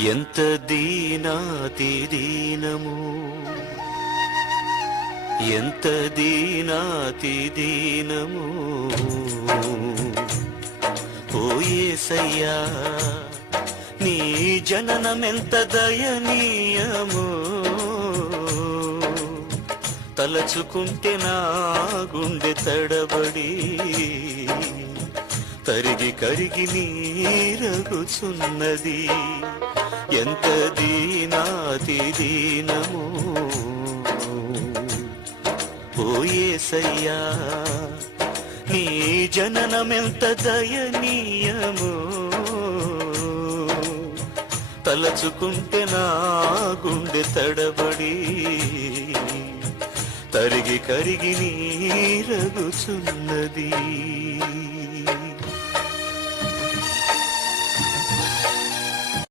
ఎంత దీనాతి దీనము ఎంత దీనాతి దీనము ఓయేసయ్యా నీ జననమెంత దయనీయము? తలచుకుంటే నా గుండె తడబడి తరిగి కరిగి నీరగుచున్నది. ఎంత దీనాతి దీనము ఓయేసయ్యా నీ జననమెంత దయనీయము? తలచుకుంటే నా గుండె తడబడి తరిగి కరిగి నీరగుచున్నది.